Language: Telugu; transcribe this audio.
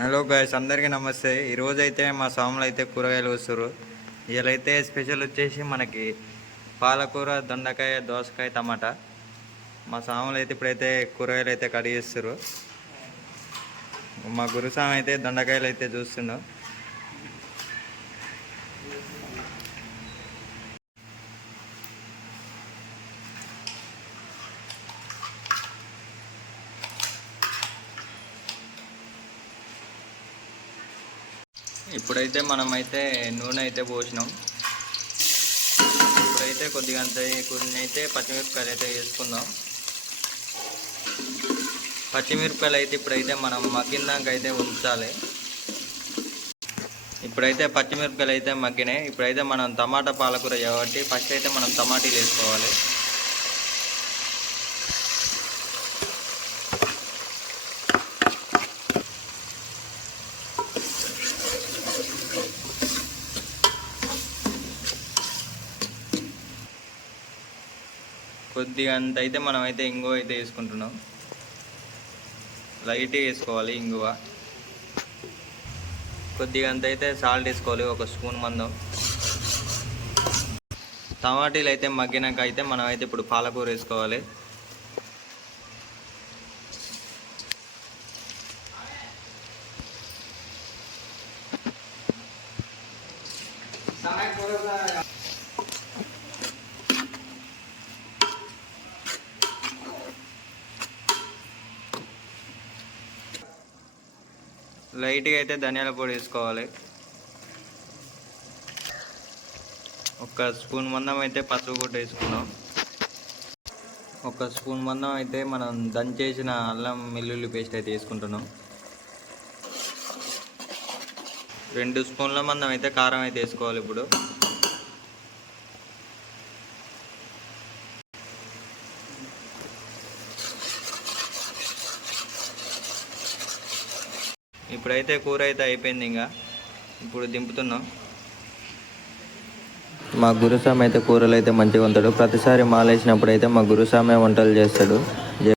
హలో గాయస్, అందరికీ నమస్తే. ఈరోజు అయితే మా స్వాములు అయితే కూరగాయలు వస్తారు. వీళ్ళైతే స్పెషల్ వచ్చేసి మనకి పాలకూర, దొండకాయ, దోసకాయ, టమాటా. మా స్వాములు అయితే ఇప్పుడైతే కూరగాయలు అయితే కట్ చేస్తారు. మా గురుస్వామి అయితే దొండకాయలు అయితే చూస్తున్నాం. ఇప్పుడైతే మనమైతే నూనె అయితే పోసినాం. ఇప్పుడైతే కొద్దిగా కొన్ని అయితే పచ్చిమిరపకాయలు అయితే వేసుకుందాం. పచ్చిమిరపకాయలు అయితే ఇప్పుడైతే మనం మగ్గిందాక అయితే ఉంచాలి. ఇప్పుడైతే పచ్చిమిరపకాయలు అయితే మగ్గినాయి. ఇప్పుడైతే మనం టమాటా పాలకూర కాబట్టి ఫస్ట్ అయితే మనం టమాటీలు వేసుకోవాలి. కొద్దిగా అంత అయితే మనం అయితే ఇంగువ అయితే వేసుకుంటున్నాం. లైట్గా వేసుకోవాలి ఇంగువ. కొద్దిగా అంత అయితే సాల్ట్ వేసుకోవాలి, ఒక స్పూన్ మందం. టమాటీలు అయితే మగ్గినాక అయితే మనం అయితే ఇప్పుడు పాలకూర వేసుకోవాలి. లైట్గా అయితే ధనియాల పొడి వేసుకోవాలి. ఒక స్పూన్ మందం అయితే పసుపు కూడా వేసుకున్నాం. ఒక స్పూన్ మందం అయితే మనం దంచేసిన అల్లం వెల్లుల్లి పేస్ట్ అయితే వేసుకుంటున్నాం. 2 స్పూన్ల మందం అయితే కారం అయితే వేసుకోవాలి. ఇప్పుడైతే కూర అయితే అయిపోయింది. ఇప్పుడు దింపుతున్నాం. మా గురుస్వామి అయితే కూరలు అయితే మంచిగా ఉంటాడు. ప్రతిసారి మాలేసినప్పుడు అయితే మా గురుస్వామి వంటలు చేస్తాడు.